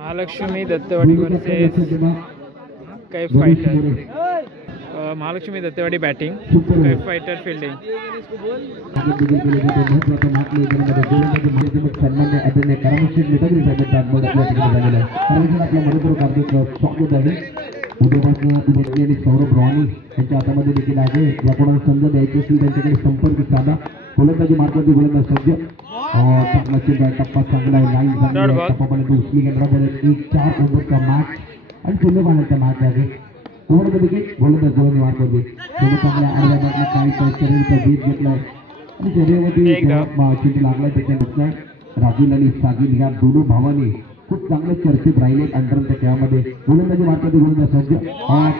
Mahalakshmi Dattawadi versus Kaif fighter. Mahalakshmi Dattawadi batting, Kaif fighter fielding. Saurabh Ronnie यांच्या हातामध्ये देखील आहे। या कोणाला संघ द्यायचे असेल त्यांच्याकडे संपर्क साधा। गोलंदाजी मार्गावरती गोलंदाज सज्ज, चांगला चेंडू आहे, टप्पा चांगला आहे, लाईन चांगली आहे, टप्पापर्यंत उचली केंद्रापर्यंत 1-4 ओव्हरचा मॅच आणि शून्य पाण्याचा मॅच आहे। ओव्हरमध्ये देखील गोलंदाज गोलंदाज मार्गावरती शून्य चांगल्या आडव्या बॅटला काही शरीरचा बीज घेतलाय आणि शरीरामध्ये चेंडू लागलाय त्याच्यानुसार राहुल आणि सागिल या दोन्ही भावाने खूप चांगले चर्चेत राहिले अंडरच्या खेळामध्ये। गोलंदाजी मार्गावरती गोलंदाज सज्ज,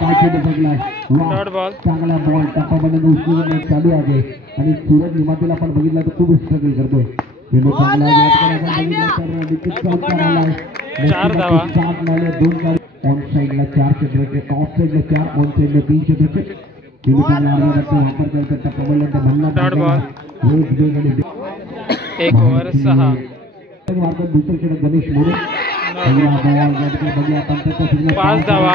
काय चेंडू चांगला चांगला बॉल टप्पापर्यंत उचलून चालू आहे आणि सूरज निमातीला आपण बघितलं तर खूप स्ट्रगल करतोय। चेंडू चांगला ऑन साइडला 4 क्षेत्राचे, ऑफ साइडला 4, ऑन साइडला 3 क्षेत्राचे। चेंडू चांगला वापर करतात टप्पापर्यंत म्हणला 1 ओव्हर 6 दुसरे खेळ गणेश मोरे 5 धावा।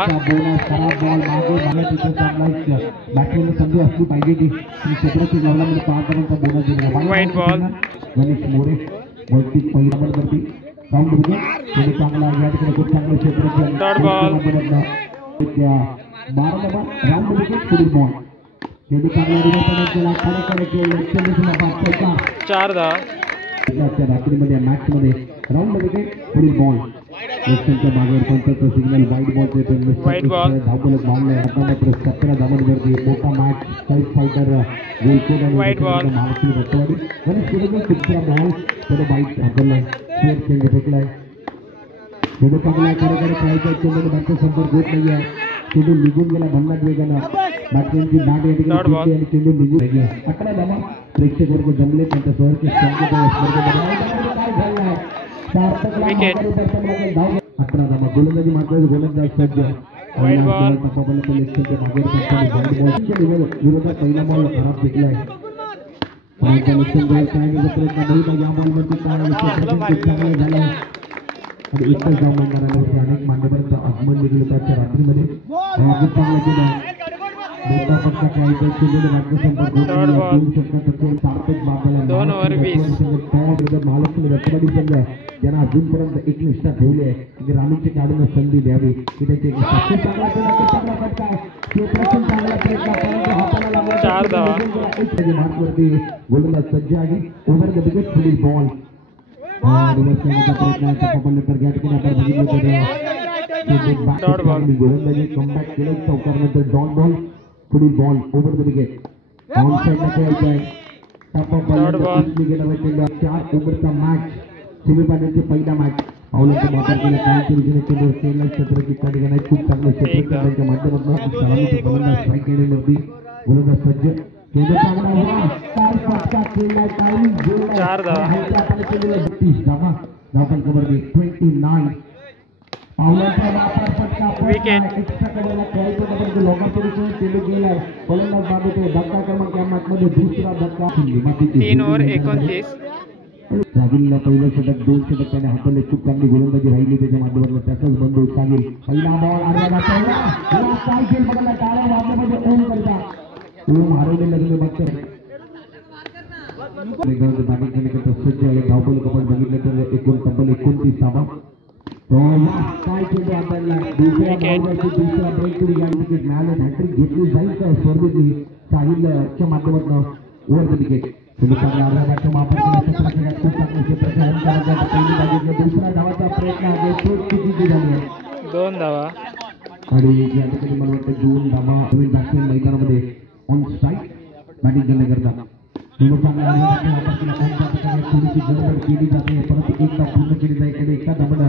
खराब बॉल मागे बॅटमॅन संधी असली पाहिजे ती क्षेत्राची गवल्यामध्ये 5 रनचा बोनस दिला। वाईट बॉल गणेश मोरे बॉलची पहिला बॉल करते राऊंड मध्ये चांगला या ठिकाणी खूप चांगलं क्षेत्र डॉट बॉल 12 धावा राऊंड मध्ये पुढील बॉल चेंडू चांगला केला 4 धावा रात्रीमध्ये मॅच मध्ये राऊंड मध्ये पुढील बॉल वेस्टर्नच्या मागे पंचायतचा सिग्नल वाईट बॉल धावपलक बॉल हातामध्ये 17 धावांवरती मोठा मॅच कैफ फायटर वाईट बॉल महालक्ष्मी दत्तवाडी आणि सुरेश तुमचा बॉल त्याला बाईट हाकललाय शेअर चेंडू फेकलाय चेंडू चांगला खरोखर खेळायचा चेंडू बॅटचा संपर्क होत नाही आहे चेंडू निघून गेला भन्नाट वेगानं बॅटमॅनची बॅट या ठिकाणी आणि चेंडू निघून गेला 11 धावा प्रेक्षक वर्ग जमले त्यांच्या सहर्ष विकेट 11 धावा गोलंदाजी मात्र गोलंदाज सज्ज विरोधात पहिला बॉल खराब फेकलाय प्रयत्न या बॉलवरती काय झाला आणि एकच धाव मानणाऱ्या अनेक मान्यवरांचं आगमन देखील होतं रात्रीमध्ये खूप चांगला केला मोठा पक्का खेळायचा चेंडूने मात्र संपर्क होऊ शकतात सार्थक बाबाला 2 ओव्हर 20 महालक्ष्मी दत्तवाडी संघ ज्यांना अजूनपर्यंत एक निष्ठा ठेवली आहे की राणीच्या खेळाडूंना संधी द्यावी की त्याचे चांगला फटका चांगला प्रयत्न 4 धावा मार्कवरती गोलंदाज सज्ज आहे ओव्हर द विकेट पुढील बॉल रिवर्स करण्याचा प्रयत्न टप्पापर्यंत गॅट केला तर गोलंदाजी कमबॅक केलं चौकारनंतर डॉट बॉल पुढील ball over the wicket on साइडला खेळायचा आहे टप्पापर्यंत गेला 4 ओव्हरचा मॅच सेमीफायनलची पहिला मॅच पावलांचा वापर केला काहीतरी केला क्षेत्र किती घेणार खूप चांगलं क्षेत्र त्यांच्या माध्यमातून सलामीचा गोलंदाज स्ट्राईक केलेली गोलंदाज सज्ज 4 धावा 30 धावा धावपल कव्हर 29 पावलांचा वापर फटका विकेट एक्स्ट्रा कव्हरला खेळायचं नंतर लोकांकडे चेंडू गेलाय गोलंदाज बांधतो धक्का क्रमांक या मॅचमध्ये दुसरा धक्का 3 ओव्हर 29 सागिलला पहिलं षटक 2 षटक त्याने हाताला खूप चांगली गोलंदाजी राहिली त्याच्या माध्यमातून त्याचाच बंधू सागिल पहिला बॉल अर्धा काय खेळ बघायला टाळ्या वाजल्यामध्ये ओम करता ओम हरवले लागले बघतो बॅटिंग केल्यानंतर सज्ज आहे धावपल आपण बघितलं तर एकूण तब्बल 29 धावा काय चेंडू हाताळला दुसऱ्या ब्रेक या विकेट मिळाले हॅट्रिक घेतली जाईल का स्पर्धेतली साहिलच्या माध्यमातून ओव्हर द विकेट चांगला अर्धा बॅटचा वापर केला पहिली बाजूला दुसरा धावाचा प्रयत्न आहे तो चुकीची झाली आहे 2 धावा आणि या ठिकाणी मला वाटतं 2 धावा नवीन बॅट्समॅन मैदानामध्ये ऑन स्ट्राईक बॅटिंग करण्याकरता थोडीशी गडबड केली जाते परंतु एकदा पूर्ण केली जाते एका धावाला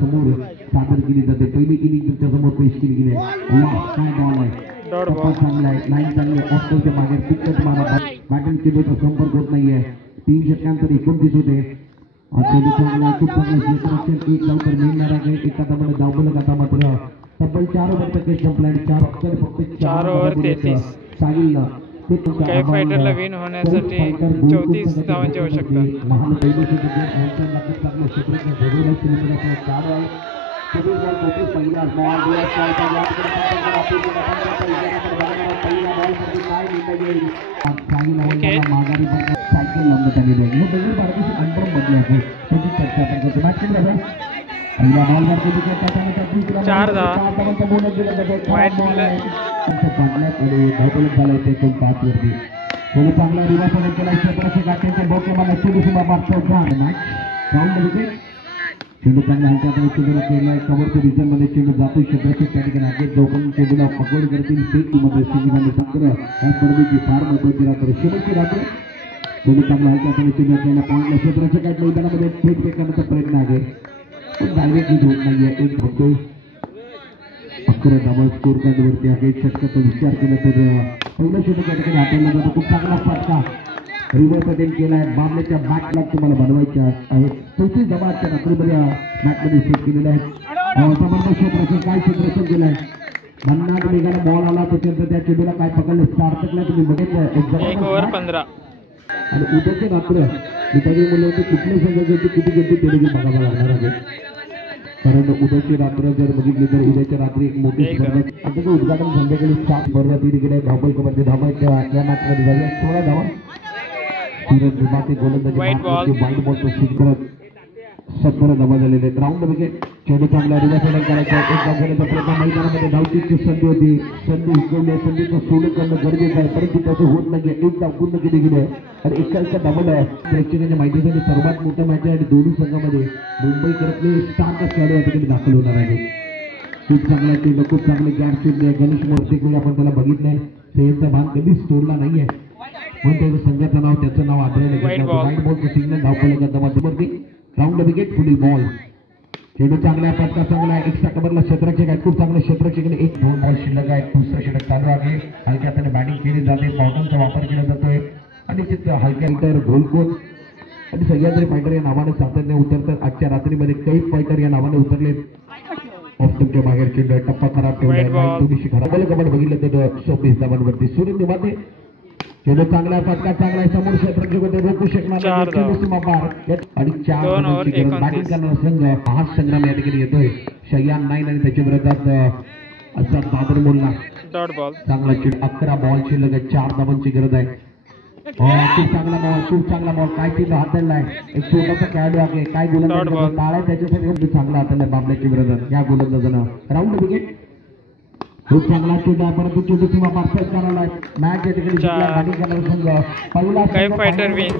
समोर सादर केली जाते पहिली इनिंग तुमच्या समोर पेश केली गेली काय बॉल आहे चांगला आहे लाईन चांगली ऑफच्या मागे पिकअप मारा बॅटिंग केलीचा संपर्क होत नाहीये 3 षटकांतर 29 होते खूप चांगलं क्षेत्र एक लवकर मिळणार आहे एका धावाला धावपलक आता मात्र तब्बल 4 ओव्हर खेळ संपला आणि 4 फक्त 4 ओव्हर 33 साहिल काही फायटरला विन होण्यासाठी 34 धावांची आवश्यकता. महान पहिल्या क्षेत्रात पहिला माघारी सायकल लावण्यात आलेली आहे. हे बघून भारताची अंडर मधले आहे त्याची चर्चा आपण करतो. मॅच केली जाते पहिला बॉल मारतो दुसऱ्या 4 धावा. वाईट झाला ते 5 वरती थोडी चांगला रिवासन केला क्षेत्राचे गाठ्याचे बोकेमा नक्की दिसून मारतो मॅच राऊंड विकेट. चेंडू चांगला हलका चेंडूला केला कव्हरच्या रिझनमध्ये चेंडू जातो क्षेत्राचे त्या ठिकाणी आगे जोपर्यंत चेंडूला पकड करतील सेटमध्ये सिंगिंग संग्रह या स्पर्धेची फार महत्वाची रात्र शेवटची रात्र. चेंडू चांगला हलका चेंडू केला पॉईंटला क्षेत्राच्या काही मैदानामध्ये थेट करण्याचा प्रयत्न आहे पण डायरेक्ट हिट होत नाहीये. एक होतोय 11 धावा स्कोर कार्डवरती आहे. षटकाचा विचार केला तर पहिल्या चेंडू त्या ठिकाणी हाताळला जातो. खूप चांगला फटका रिव्हर्स अटेम्प्ट केला आहे. बामण्याच्या बॅकला तुम्हाला बनवायच्या आहेत. 34 धावा आजच्या रात्रीमध्ये मॅचमध्ये सेट केलेल्या आहेत. जबरदस्त क्षेत्राचं काय क्षेत्ररक्षण केलं आहे. भन्नाट वेगाला बॉल आला त्याच्यानंतर त्या चेंडूला काय पकडलं सार्थकला तुम्ही बघितलं. 1 ओव्हर 15 आणि उद्याचे रात्र दुपारी मुलं होते कुठल्या संघाचे किती गेली ते देखील बघावं लागणार आहे. कारण उद्याची रात्र जर बघितली तर उद्याच्या रात्री एक मोठी स्पर्धा त्याचं उद्घाटन संध्याकाळी 7 स्पर्धा तिकडे धावपल कबड्डी धावा या मॅचमध्ये झाली 16 धावा. सूरज दुबाते गोलंदाजी वाईट बॉलचं स्विच करत 17 धावा झालेले आहेत. Round wicket. चेंडू चांगला रिव्हर्स करायचा एक धाव घेण्याचा प्रयत्न मैदानामध्ये धावतीची संधी होती. संधी हुकवली संधीचं सोडून करणं गरजेचं आहे परंतु त्याचं होत नाही. एक धाव पूर्ण केली गेली आहे आणि एका धावलं आहे. प्रेक्षकांच्या माहितीसाठी सर्वात मोठं मॅच आहे आणि दोन्ही संघामध्ये मुंबईकरातले स्टार खेळाडू या ठिकाणी दाखल होणार आहे. खूप चांगला चेंडू खूप चांगले गॅप चेंडू आहे. गणेश मोर्सेकडे आपण त्याला बघितलंय सेहचा भाग कधीच तोडला नाहीये म्हणून त्याचं संघाचं नाव त्याचं नाव आढळलं. वाईट बॉलचं सिग्नल धावपलं माध्यमावरती. राऊंड विकेट पुढील बॉल. चेंडू चांगला फटका चांगला एक्स्ट्रा कव्हरला क्षेत्राचे काय खूप चांगले क्षेत्राचे 1-2 बॉल शिल्लक आहे. दुसरं षटक चालू आहे. हलक्या हाताने बॅटिंग केली जाते. पावटांचा वापर केला जातोय आणि तिथं हलक्या हिटर गोलकोट आणि सह्याद्री फायटर या नावाने सातत्याने उतरतात. आजच्या रात्रीमध्ये काही फायटर या नावाने उतरलेत. ऑप्शनच्या बाहेर चेंडू टप्पा खराब ठेवला थोडीशी खराब कबड बघितलं तर 26 धावांवरती. सूर्य निवाते चेंडू चांगला फटका चांगला समोर क्षेत्र रोखू शकणार आणि 4 बॅटिंग करणारा संघ हा संग्राम या ठिकाणी येतोय. शय्यान 9 आणि त्याच्या विरोधात असा बाबर बोलला चांगला चेंडू 11 बॉल शिल्लक आहे. 4 धावांची गरज आहे. खूप चांगला बॉल काय चेंडू हाताळलाय. एक छोटासा खेळाडू आहे काय गोलंदाज टाळाय त्याच्यासाठी चांगला हाताळलाय बाबल्याच्या विरोधात या गोलंदाजानं. Round wicket. खूप चांगला चेंडू आहे परंतु चेंडू किंवा परफेक्ट करायला मॅच या ठिकाणी बॅटिंग करणारा संघ पहिला फायटर विन.